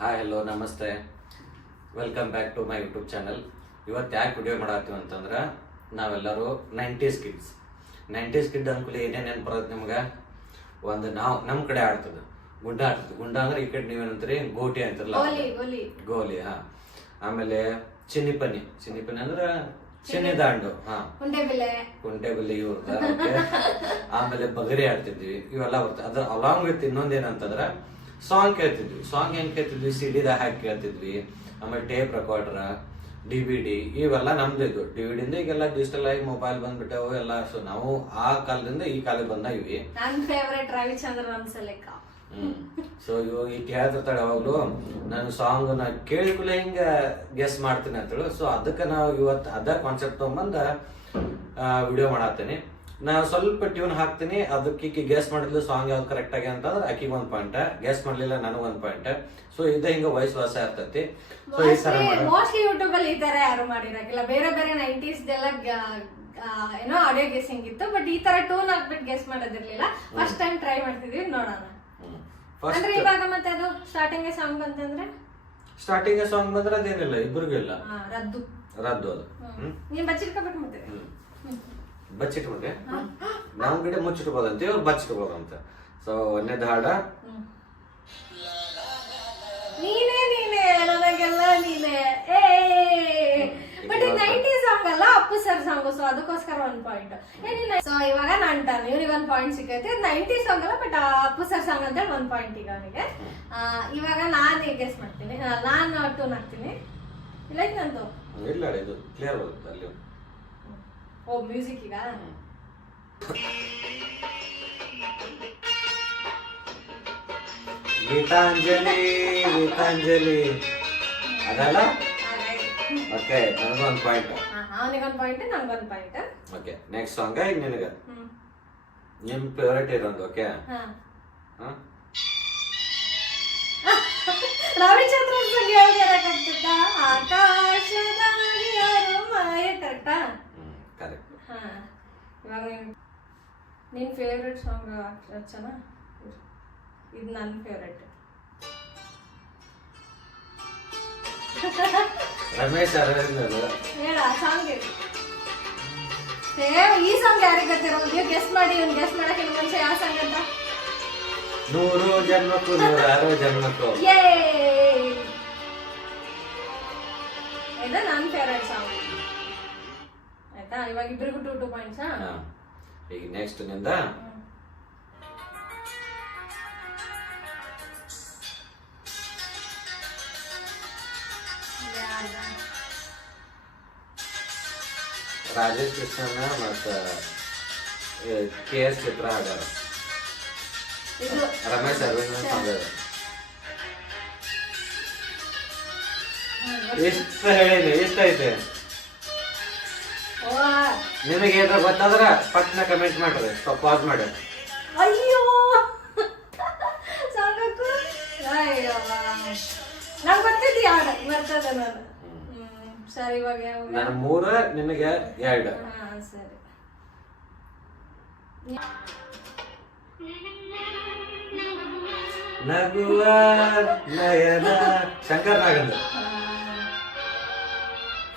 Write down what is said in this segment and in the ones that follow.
Hi hello ನಮಸ್ತೆ, welcome back to my YouTube channel. ಇವತ್ತು ಯಾಕೆ ವಿಡಿಯೋ ಮಾಡತ್ತೀವಿ ಅಂತಂದ್ರೆ, ನಾವೆಲ್ಲರೂ 90s ಕಿಡ್ ಅಂದ್ಕೂಲಿ ಏನೇನು ನೆನಪು ಬರೋದು ನಿಮ್ಗೆ? ಒಂದು ನಾವು ನಮ್ಮ ಕಡೆ ಆಡ್ತದೆ ಗುಂಡ ಆಡ್ತದೆ. ಗುಂಡ ಅಂದ್ರೆ ಈ ಕಡೆ ನೀವೇನಂತೀರಿ ಗೋಟಿ ಅಂತಾರಲ್ಲ, ಗೋಲಿ. ಹಾ, ಆಮೇಲೆ ಚಿನ್ನಿಪನಿ ಅಂದ್ರೆ ಚಿನ್ನಿ ದಾಂಡು, ಹಾ, ಕುಂಟೆಬಿಲ್ಲೆ ಇವ್ರದ. ಆಮೇಲೆ ಬಗರಿ ಆಡ್ತಿದ್ವಿ, ಇವೆಲ್ಲ ಬರ್ತದೆ. ಅದ್ರ ಅಲಾಂಗ್ ವಿತ್ ಇನ್ನೊಂದೇನಂತಂದ್ರ ಸಾಂಗ್ ಕೇಳ್ತಿದ್ವಿ. ಸಾಂಗ್ ಹೆಂಗ್ ಕೇಳ್ತಿದ್ವಿ? ಸಿಡಿದಾಗ ಹಾಕಿ ಕೇಳ್ತಿದ್ವಿ. ಆಮೇಲೆ ಟೇಪ್ ರೆಕಾರ್ಡರ್, DVD ಇವೆಲ್ಲ ನಮ್ದು ಇದ್ವು. DVD ಈಗೆಲ್ಲ ಡಿಜಿಟಲ್ ಆಗಿ ಮೊಬೈಲ್ ಬಂದ್ಬಿಟ್ಟವು ಎಲ್ಲ. ಸೊ ನಾವು ಆ ಕಾಲದಿಂದ ಈ ಕಾಲಕ್ಕೆ ಬಂದಾಗಿವಿ. ನನ್ನ ಫೇವರೇಟ್ ರವಿಚಂದ್ರನ್ ಸೆಲೆಕ. ಸೊ ಈಗ ಕೇಳ್ತಿರ್ತಾಳೆ ಯಾವಾಗ್ಲೂ, ನಾನು ಸಾಂಗ್ ನಾ ಕೇಳಿಕೂಲೆ ಹಿಂಗ ಗೆಸ್ ಮಾಡ್ತೀನಿ ಅಂತೇಳಿ. ಸೊ ಅದಕ್ಕೆ ನಾವು ಇವತ್ತು ಅದ ಕಾನ್ಸೆಪ್ಟ್ ತಗೊಂಬಂದ ವಿಡಿಯೋ ಮಾಡತ್ತೇನೆ. ನಾ ಸ್ವಲ್ಪ ಟ್ಯೂನ್ ಹಾಕ್ತೀನಿ, ಅದಕ್ಕೆ ಗೆಸ್ ಮಾಡಿದ್ಲು ಸಾಂಗ್ ಯಾವ್ದು ಕರೆಕ್ಟ್ ಆಗಿ ಅಂತಂದ್ರೆ ಆಕಿಗೆ 1 ಪಾಯಿಂಟ್, ಗೆಸ್ ಮಾಡ್ಲಿಲ್ಲ ನನಗೆ 1 ಪಾಯಿಂಟ್. ಸೊ ಇದೇ ಹಿಂಗ ವಯಸ್ಸು ವಾಸ ಇರ್ತೈತಿ. ಸೊ ಈ ತರ ಮೋಸ್ಟ್ಲಿ ಯೂಟ್ಯೂಬ್ ಅಲ್ಲಿ ಈ ತರ ಯಾರು ಮಾಡಿರಕಿಲ್ಲ. ಬೇರೆ 90s ಏನೋ ಆಡಿಯೋ ಗೆಸ್ಸಿಂಗ್ ಇತ್ತು, ಬಟ್ ಈ ತರ ಟೂನ್ ಹಾಕ್ಬಿಟ್ಟು ಗೆಸ್ ಮಾಡೋದಿರ್ಲಿಲ್ಲ. ಫಸ್ಟ್ ಟೈಮ್ ಟ್ರೈ ಮಾಡ್ತಿದ್ವಿ, ನೋಡೋಣ. ಅಂದ್ರೆ ಇವಾಗ ಮತ್ತೆ ಅದು ಸ್ಟಾರ್ಟಿಂಗ್ ಸಾಂಗ್ ಬಂದ್ರೆ ಅದೇನಿಲ್ಲ, ಇಬ್ರಿಗೂ ಇಲ್ಲ, ರದ್ದು ಅದು. ನೀನ್ ಬಚ್ಚಿಟ್ಕೊಬಿಟ್ಟು ಮತ್ತೆ ಬಚ್ಚಿಟ್ಬಿಟ್ರೆ ನಮ್ ಕಡೆ ಮುಚ್ಚಿಟ್ಬೋದಂತೆ, ಇವ್ರು ಬಚ್ಚಿಟ್ಬೋದಂತ. ಸೊ ಒಂದೇದು ಹಾಡ ನೀನೇ ನನಗೆಲ್ಲ ನೀನೆ. ಬಟ್ ಈ 90s ಸಾಂಗ್ ಅಲ್ಲ, ಅಪ್ಪು ಸರ್ ಸಾಂಗ್. ಸೊ ಅದಕ್ಕೋಸ್ಕರ 1 ಪಾಯಿಂಟ್. ಸೊ ಇವಾಗ ನಾನ್ ಟರ್ನ್, ಇವ್ರಿಗೆ 1 ಪಾಯಿಂಟ್ ಸಿಕ್ಕೈತೆ. 90s ಸಾಂಗ್ ಅಲ್ಲ, ಬಟ್ ಅಪ್ಪು ಸರ್ ಸಾಂಗ್ ಅಂತ 1 ಪಾಯಿಂಟ್ ಈಗ ಅವನಿಗೆ. ಇವಾಗ ನಾನು ಗೆಸ್ ಮಾಡ್ತೀನಿ, ನಾನು ಟೂನ್ ಹಾಕ್ತೀನಿ. ಇಲ್ಲ ನಂದು ಇಲ್ಲ, ಇದು ಕ್ಲಿಯರ್ ಬರುತ್ತೆ ಅಲ್ಲಿ. ಓ ಮ್ಯೂಸಿಕ್ ಈಗ ಗೀತಾಂಜಲಿ ಅದಲ್ಲ. ಓಕೆ, ನನಗೆ 1 ಪಾಯಿಂಟ್. ಅವನಿಗೆ 1 ಪಾಯಿಂಟ್, ನಂಗೆ 1 ಪಾಯಿಂಟ್. ಓಕೆ, ನೆಕ್ಸ್ಟ್ ಸಾಂಗ್ ಈಗ ನಿನಗೆ ನಿಮ್ ಫೇವರೇಟ್ ಇರೋದು. ಓಕೆ, ರವಿಚಂದ್ರನ್ ಆಕಾಶದಲ್ಲಿ ಕರೆಕ್ಟಾ? ಕರೆಕ್ಟ್. ಇವಾಗ ನಿನ್ ಫೇವ್ರೆಟ್ ಸಾಂಗ್ ರಚನಾ? ಇದು ನನ್ನ ಫೇವ್ರೆಟ್. ರಮೇಶ್ ಅರವಿಂದ್ ಹೇಳ ಸಾಂಗ್. ಈ ಸಾಂಗ್ ಯಾರಿಗೆ ಗೊತ್ತಿರೋದು? ನೀವು ಗೆಸ್ ಮಾಡಿ. ಇವ್ನು ಗೆಸ್ ಮಾಡಕ್ಕೆ ಮುಂಚೆ ಯಾವ ಸಾಂಗ್ ಅಂತ? 100 ಜನ್ಮಕ್ಕೂ 106 ಜನ್ಮಕ್ಕೂ. ಇದು ನನ್ನ ಫೇವ್ರೆಟ್ ಸಾಂಗ್. ಆಯ್ತಾ? ಇವಾಗ ಇಬ್ಬರಿಗೂ 2 ಪಾಯಿಂಟ್ಸ್. ಈಗ ನೆಕ್ಸ್ಟ್ ನಿಂದ ರಾಜೇಶ್ ಕೃಷ್ಣನ ಮತ್ತ KS ಚಿತ್ರ ಹಾಡ್ಯಾರ. ರಮೇಶ್ ಅರವಿಂದ್ ಸಾಂಗ್. ಎಷ್ಟು ಹೇಳೀನಿ, ಇಷ್ಟ ಐತೆ. ನಿಮಗೆ ಏನಾರ ಗೊತ್ತಾದ್ರ ಪಟ್ನ ಕಮೆಂಟ್ ಮಾಡ್ರಿ, ಪಾಸ್ ಮಾಡಿ. ಅಯ್ಯೋ ಸಾಂಗಕ್ಕೂ ನಂಗೆ ಗೊತ್ತಿದ್ದು ಯಾರು ಬರ್ತದೆ. ನಾನು ಸರಿ, ಇವಾಗ ನಾನು 3, ನಿನಗೆ 2. ಸರಿ. ನಗುವ ನಯನ ಶಂಕರ್ ನಾಗಂದ್ರ.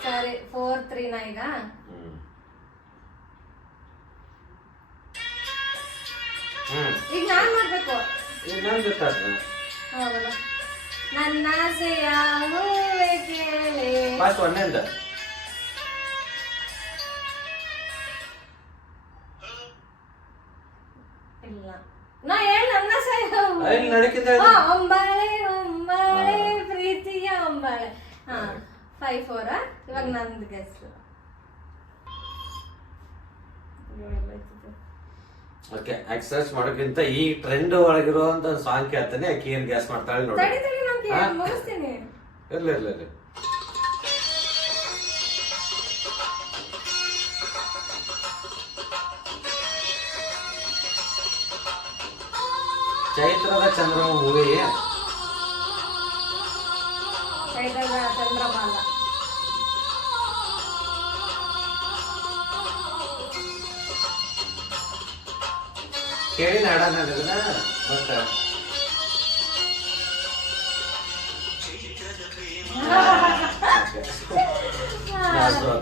ಸರಿ, 4-3 ನ ಈಗ. ಈಗ ನಾನ್ ಮಾಡ್ಬೇಕು. ಈಗ ನನ್ ಗೊತ್ತಾದ. ಹೌದಲ್ಲ, ನನ್ನ ಆಸೆಯ ಹೂವೆ ಕೇಳೆ. ಫಸ್ಟ್ ಒಂದಿಂದ ಇಲ್ಲ, ನಾ ಹೇಳ ನನ್ನ ಆಸೆಯ ಒಂಬಾಳೆ ಒಂಬಾಳೆ ಪ್ರೀತಿಯ ಒಂಬಾಳೆ. 5-4. ಇವಾಗ ನಂದು ಗೆಸ್. ಓಕೆ, ಎಕ್ಸರ್ಸೈಸ್ ಮಾಡೋಕ್ಕಿಂತ ಈ ಟ್ರೆಂಡ್ ಒಳಗಿರುವಂತ ಸಾಂಗ್ ಕೇಳ್ತಾನೆ, ಆಕಿ ಏನ್ ಗ್ಯಾಸ್ ಮಾಡ್ತಾಳೆ ನೋಡಿ. ಮುಗಿಸ್ತೀನಿ. ಇರ್ಲಿ. ಚೈತ್ರದ ಚಂದ್ರಮ ಮೂವಿ. ಚೈತ್ರದ ಚಂದ್ರಮಾಲ. ಕೇಳಿ ಹಾಡೋಣ ಬಟ್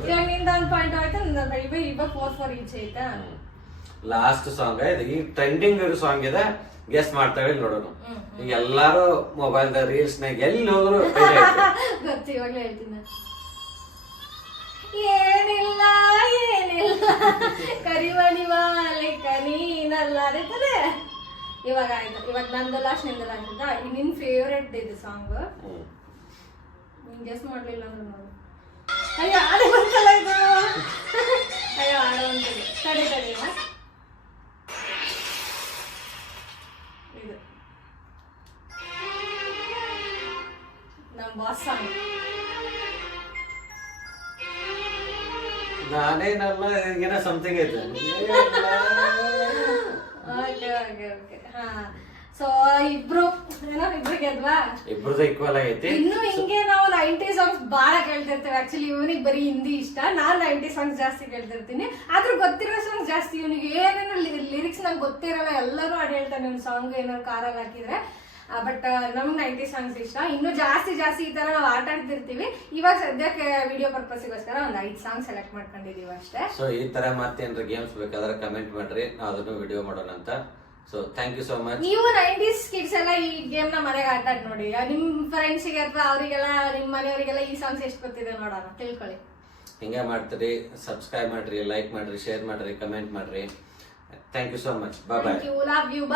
ಇವಾಗ ನಿಂದ ಒಂದು ಪಾಯಿಂಟ್ ಆಯ್ತು, ಇವಾಗ 4-4 ಈಚ್ ಐತಾ. ಲಾಸ್ಟ್ ಸಾಂಗ್ ಇದು ಈ ಟ್ರೆಂಡಿಂಗ್ ಇರೋ ಸಾಂಗ್ ಇದೆ, ಗೆಸ್ ಮಾಡ್ತಾವೆ ನೋಡೋಣ. ಈಗ ಎಲ್ಲಾರು ಮೊಬೈಲ್ ರೀಲ್ಸ್ ನಾಗ ಎಲ್ಲಿ ಹೋದ್ರು ಗೊತ್ತು, ಇವಾಗ್ಲೇ ಹೇಳ್ತೀನಿ. ಏನಿಲ್ಲ ಏನಿಲ್ಲ ಕರಿವಣಿವಾಲೆ ಕನೀನಲ್ಲ ಅದೇ. ಇವಾಗ ಆಯ್ತು, ಇವಾಗ ನಂದು ಲಾಸ್ಟ್ ನಿಂದ ಲಾಸ್ಟ್. ನಿನ್ ಫೇವ್ರೆಟ್ ಇದು ಸಾಂಗ್, ನೀನ್ ಗೆಸ್ ಮಾಡ್ಲಿಲ್ಲ ಅಂದ್ರೆ ನೋಡು. ಅಯ್ಯೋ ಆಡ ಬಂತಲ್ಲ ಇದು, ಅಯ್ಯೋ ಆಡ ಬಂತದೆ. ತಡಿ ಇದು ನಮ್ ಬಾಸ್ ಸಾಂಗ್. ನಾನೇನಲ್ಲ ಏನೋ ಸಮಥಿಂಗ್ ಐತೆ. ಹಾ, ಸೊ ಇಬ್ರು ಗೆದ್ವಾ, ಇಬ್ರದ್ದು ಈಕ್ವಲ್ ಆಗೈತಿ. ಇನ್ನು ಹಿಂಗೆ ನಾವು 90 ಸಾಂಗ್ಸ್ ಬಾಳ ಕೇಳ್ತಿರ್ತೇವೆ. ಆಕ್ಚುಲಿ ಇವನಿಗೆ ಬರೀ ಹಿಂದಿ ಇಷ್ಟ, ನಾನ್ 90 ಸಾಂಗ್ಸ್ ಜಾಸ್ತಿ ಕೇಳ್ತಿರ್ತೀನಿ. ಆದ್ರೂ ಗೊತ್ತಿರೋ ಸಾಂಗ್ ಜಾಸ್ತಿ. ಇವನಿಗೆ ಏನೇನೋ ಲಿರಿಕ್ಸ್ ನಂಗೆ ಗೊತ್ತಿರಲ್ಲ, ಎಲ್ಲರೂ ಹಾಡು ಹೇಳ್ತಾನೆ ಒಂದು ಸಾಂಗ್ ಏನಾದ್ರು ಕಾರಲ್ಲಿ ಹಾಕಿದ್ರೆ. ಬಟ್ ನಮ್ಗೆ 90 ಸಾಂಗ್ಸ್ ಇಷ್ಟ. ಇನ್ನು ಜಾಸ್ತಿ ಈ ತರ ನಾವು ಆಟ ಆಡ್ತಿರ್ತೀವಿ. ಇವಾಗ ಸದ್ಯಕ್ಕೆ ವಿಡಿಯೋ ಪರ್ಪಸ್ಗೋಸ್ಕರ ಒಂದು 5 ಸಾಂಗ್ ಸೆಲೆಕ್ಟ್ ಮಾಡ್ಕೊಂಡಿದೀವಿ ಅಷ್ಟೇ. ಸೊ ಈ ತರ ಮತ್ತೇನ್ರ ಗೇಮ್ಸ್ ಬೇಕಾದ್ರೆ ಕಮೆಂಟ್ ಮಾಡ್ರಿ, ನಾವು ಅದನ್ನು ವಿಡಿಯೋ ಮಾಡೋಣ ಅಂತ. So thank you so much. ನೀವು 90s ಕಿಡ್ಸ್ ಎಲ್ಲ ಈ ಗೇಮ್ ನ ಮನೆಗೆ ಆಟ ಆಡ್ ನೋಡಿ. ನಿಮ್ ಫ್ರೆಂಡ್ಸಿಗೆ ಅಥವಾ ಅವರಿಗೆಲ್ಲ ನಿಮ್ಮ ಮನೆಯವರಿಗೆಲ್ಲ ಈ ಸಾಂಗ್ಸ್ ಎಷ್ಟು ಗೊತ್ತಿದೆ ನೋಡೋಣ, ತಿಳ್ಕೊಳ್ಳಿ. ಹಿಂಗೆ ಮಾಡ್ತೀರಿ, ಸಬ್ಸ್ಕ್ರೈಬ್ ಮಾಡ್ರಿ, ಲೈಕ್ ಮಾಡ್ರಿ, ಶೇರ್ ಮಾಡ್ರಿ, ಕಮೆಂಟ್ ಮಾಡ್ರಿ. Thank you so much. Bye bye. Love you, bye.